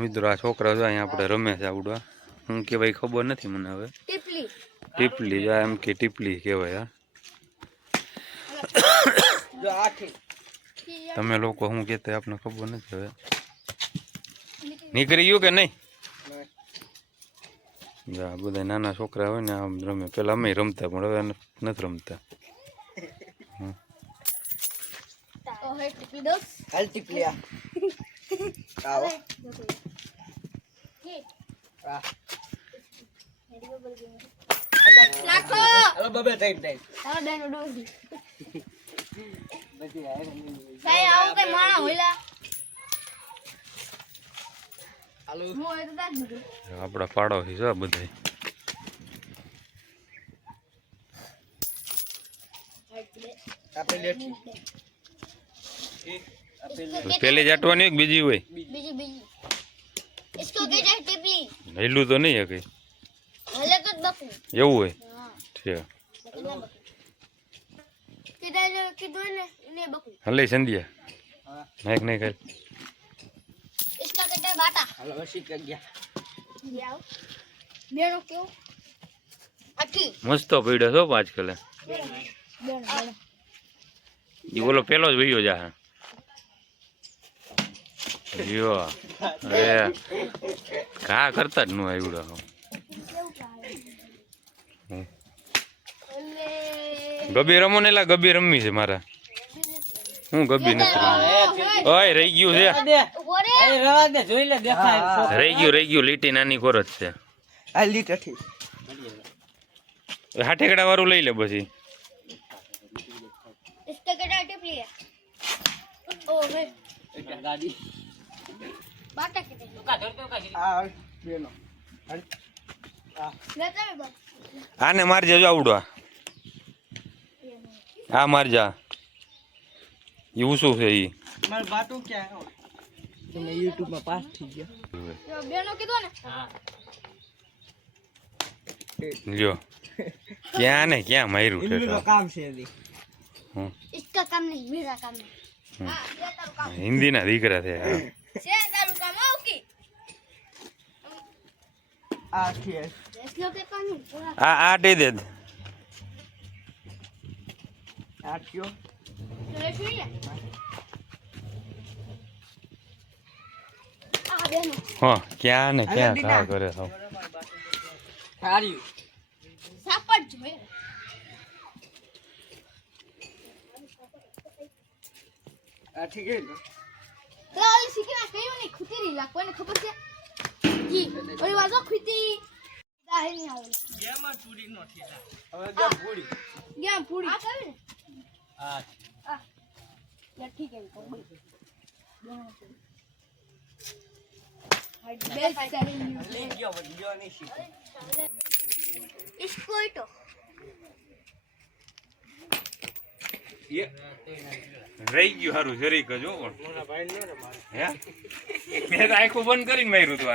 મિત્રો આ છોકરા જો અહીંયા આપણે રમે છે આવડવા. હું કે ભાઈ ખબર નથી મને હવે. ટીપલી. ટીપલી આ એમ કે ટીપલી કહેવાય હા. તમે લોકો શું કહેતા હોય આપણને ખબર નથી હવે. નીકળી ગયું કે નહીં? જા બધા નાના છોકરા હોય ને આમ રમે. પેલા અમે રમતા પણ હવે નથી રમતા. ઓ હે ટીપલી દોસ હાલ ટીપલિયા આવો આ લાખો હાલો બબે ટાઈમ ટાઈમ તારો બેનો દોસ બધી આપણા છે બધા લેટી પેલી જ આટવાની કે બીજી હોય બીજી બીજી इसको के जाए टिपली હેલું તો નહીં હે કઈ भले तो बकू એવું હોય हां છે किधर किधर ने ने बकू હલે સંધ્યા હા નાખ નહીં કર इसका कटा बाटा હાલો વસી કર ગયા जाओ बेनो क्यों अठी મસ્ત પડ્યો છો આજકાલ बेनो बेनो એ બોલો પેલો જ વયો જા યો અરે. કા કરતા જ ન આવ્યું ગબી રમો ને એલા ગબી રમવી છે મારા. હું ગબી નથી રમી ઓય રહી ગયું છે. રહી ગયું રહી ગયું લીટી નાની કોર જ છે. આ લીટી હાટેકડા વાળું લઈ લે પછી. ગાડી. कटा टिपली है ओ है ગાડી बाटा किधर આ બેનો હાલ આ लेता है बस આને મારજે જો આવડવા આ મારજા એવું શું છે ઈ માર બાટુ ક્યાં તમે YouTube માં પાસ થઈ ગયા यो बेनो किधर ने હા લ્યો ક્યાં ને ક્યાં માર્યું છે એમનું તો કામ છે એલી इसका काम नहीं मेरा काम है हम्म। हां ये तारू काम आठ है आ आठ ही दे आठ क्यों हाँ क्या ने क्या था करे सब सारी सापट जो है आ ठीक है तो सीखना कहीं ઓલી વાજો ખીતી દાહે ની આવું. ગેમાં ચૂડી નો ઠીલા હવે ગેમ પૂરી ગેમ પૂરી. આ કરે. આ આ લઠી ગઈ તો ઇસ્કોટો રહી ગયું સારું જરી કજો હે. મેં આખું બંધ કરીને માર્યું હતું